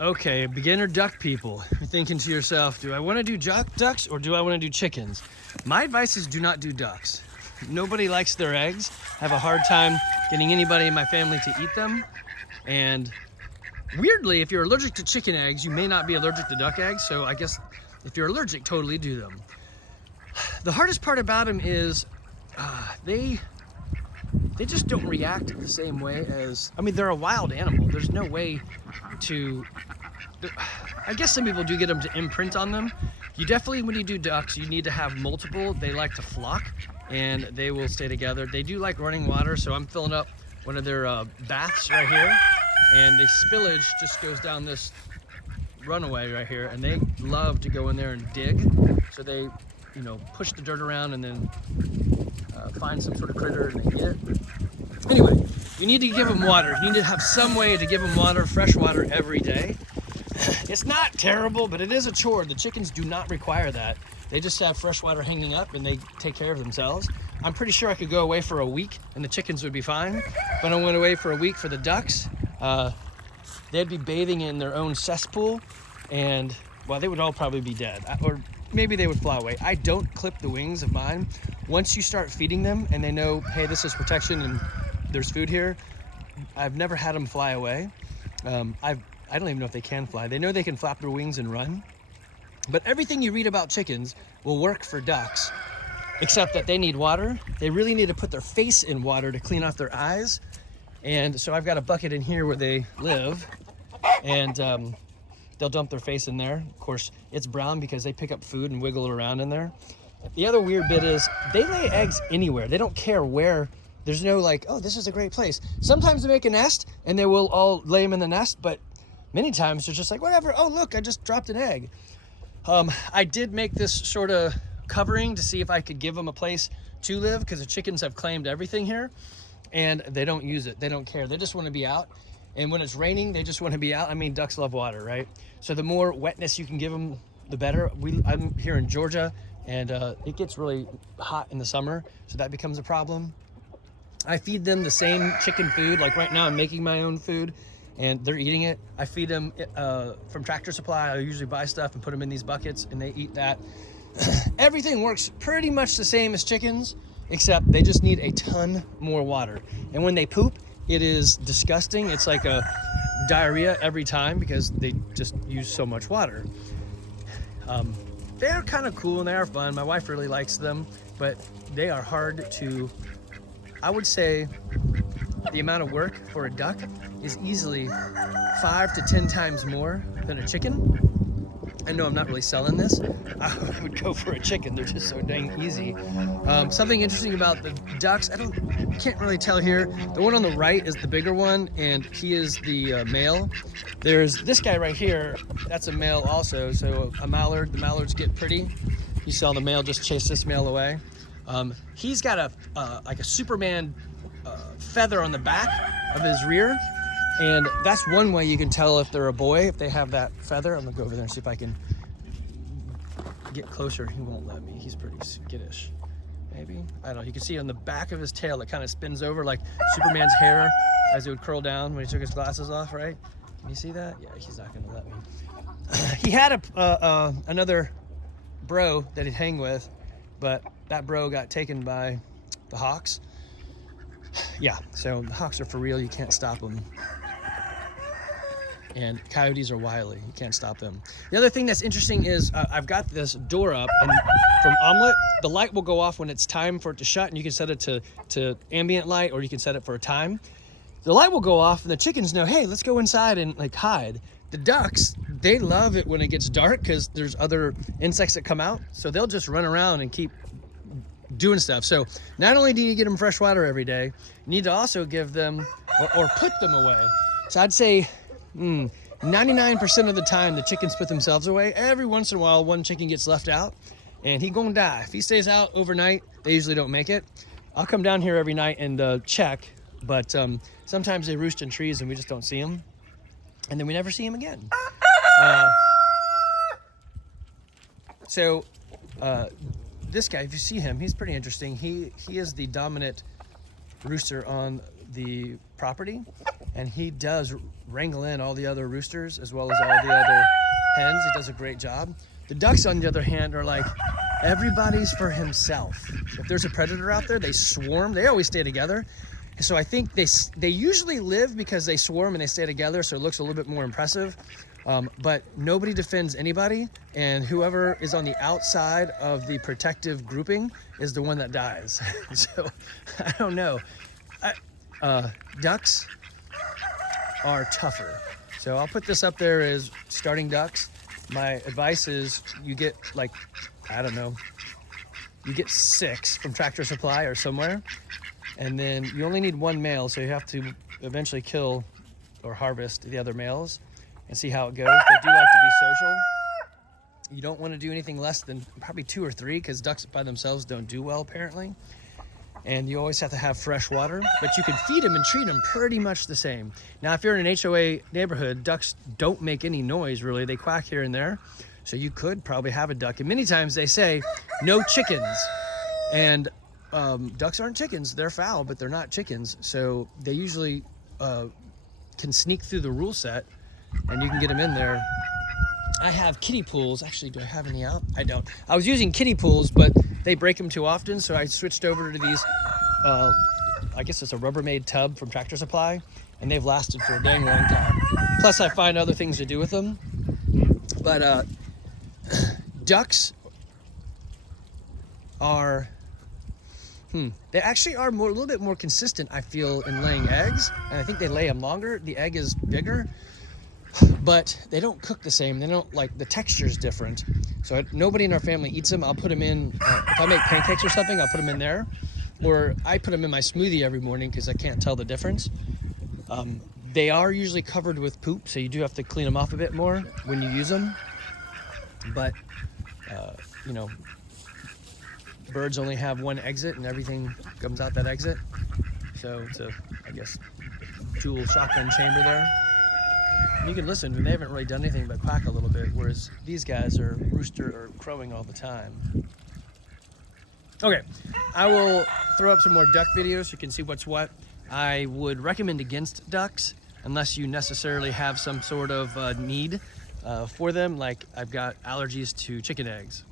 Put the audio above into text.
Okay, beginner duck people, you're thinking to yourself, do I want to do ducks or do I want to do chickens? My advice is do not do ducks. Nobody likes their eggs. I have a hard time getting anybody in my family to eat them. And weirdly, if you're allergic to chicken eggs, you may not be allergic to duck eggs. So I guess if you're allergic, totally do them. The hardest part about them is they just don't react the same way as, I mean, they're a wild animal. There's no way to, I guess some people do get them to imprint on them. You definitely, when you do ducks, you need to have multiple. They like to flock and they will stay together. They do like running water, so I'm filling up one of their baths right here, and the spillage just goes down this runaway right here, and they love to go in there and dig. So they, you know, push the dirt around and then find some sort of critter and they eat it. Anyway, you need to give them water. You need to have some way to give them water, fresh water every day. It's not terrible, but it is a chore. The chickens do not require that. They just have fresh water hanging up and they take care of themselves. I'm pretty sure I could go away for a week and the chickens would be fine. But I went away for a week for the ducks. They'd be bathing in their own cesspool and, well, they would all probably be dead. Or maybe they would fly away. I don't clip the wings of mine. Once you start feeding them and they know, hey, this is protection and there's food here, I've never had them fly away. I don't even know if they can fly. They know they can flap their wings and run. But everything you read about chickens will work for ducks, except that they need water. They really need to put their face in water to clean off their eyes. And so I've got a bucket in here where they live, and they'll dump their face in there. Of course, it's brown because they pick up food and wiggle around in there. The other weird bit is they lay eggs anywhere. They don't care where. There's no like, oh, this is a great place. Sometimes they make a nest and they will all lay them in the nest, but many times they're just like, whatever. Oh, look, I just dropped an egg. I did make this sort of covering to see if I could give them a place to live, because the chickens have claimed everything here and they don't use it. They don't care. They just want to be out. And when it's raining, they just want to be out. I mean, ducks love water, right? So the more wetness you can give them, the better. I'm here in Georgia, and it gets really hot in the summer, so that becomes a problem. I feed them the same chicken food. Like right now, I'm making my own food, and they're eating it. I feed them from Tractor Supply. I usually buy stuff and put them in these buckets, and they eat that. Everything works pretty much the same as chickens, except they just need a ton more water. And when they poop, it is disgusting. It's like a diarrhea every time because they just use so much water. They're kind of cool and they are fun. My wife really likes them, but they are hard to, I would say the amount of work for a duck is easily 5 to 10 times more than a chicken. I know I'm not really selling this. I would go for a chicken. They're just so dang easy. Something interesting about the ducks, can't really tell here. The one on the right is the bigger one, and he is the male. There's this guy right here. That's a male also. So a mallard. The mallards get pretty. You saw the male just chase this male away. He's got like a Superman feather on the back of his rear. And that's one way you can tell if they're a boy, if they have that feather. I'm gonna go over there and see if I can get closer. He won't let me. He's pretty skittish. Maybe, I don't know. You can see on the back of his tail, it kind of spins over like Superman's hair as it would curl down when he took his glasses off, right? Can you see that? Yeah, he's not gonna let me. He had another bro that he'd hang with, but that bro got taken by the hawks. Yeah, so the hawks are for real. You can't stop them. And coyotes are wily. You can't stop them. The other thing that's interesting is I've got this door up, and from Omelet, the light will go off when it's time for it to shut, and you can set it to ambient light, or you can set it for a time. The light will go off, and the chickens know, hey, let's go inside and like hide. The ducks, they love it when it gets dark because there's other insects that come out, so they'll just run around and keep doing stuff. So not only do you get them fresh water every day, you need to also give them or put them away. So I'd say 99% of the time the chickens put themselves away. Every once in a while one chicken gets left out and he gonna die. If he stays out overnight, they usually don't make it. I'll come down here every night and check, but sometimes they roost in trees and we just don't see them, and then we never see them again. This guy, if you see him, he's pretty interesting. He is the dominant rooster on the property, and he does wrangle in all the other roosters as well as all the other hens. He does a great job. The ducks, on the other hand, are like, everybody's for himself. If there's a predator out there, they swarm. They always stay together. So I think they usually live because they swarm and they stay together, so it looks a little bit more impressive. But nobody defends anybody, and whoever is on the outside of the protective grouping is the one that dies. So I don't know. Ducks are tougher. So I'll put this up there as starting ducks. My advice is you get like, I don't know, you get 6 from Tractor Supply or somewhere, and then you only need 1 male, so you have to eventually kill or harvest the other males and see how it goes. They do like to be social. You don't want to do anything less than probably 2 or 3 because ducks by themselves don't do well apparently. And you always have to have fresh water, but you can feed them and treat them pretty much the same. Now, if you're in an HOA neighborhood, ducks don't make any noise really. They quack here and there. So you could probably have a duck. And many times they say, no chickens. And ducks aren't chickens. They're fowl, but they're not chickens. So they usually can sneak through the rule set and you can get them in there. I have kiddie pools. Actually, do I have any out? I don't. I was using kiddie pools, but they break them too often, so I switched over to these, I guess it's a Rubbermaid tub from Tractor Supply, and they've lasted for a dang long time. Plus, I find other things to do with them. But ducks are, they actually are a little bit more consistent, I feel, in laying eggs, and I think they lay them longer. The egg is bigger. But they don't cook the same. They don't, like, the texture is different. So nobody in our family eats them. I'll put them in, if I make pancakes or something, I'll put them in there. Or I put them in my smoothie every morning because I can't tell the difference. They are usually covered with poop, so you do have to clean them off a bit more when you use them. But, you know, birds only have 1 exit and everything comes out that exit. So it's a, I guess, dual shotgun chamber there. You can listen, they haven't really done anything but quack a little bit, whereas these guys are rooster or crowing all the time. Okay, I will throw up some more duck videos so you can see what's what. I would recommend against ducks unless you necessarily have some sort of need for them, like I've got allergies to chicken eggs.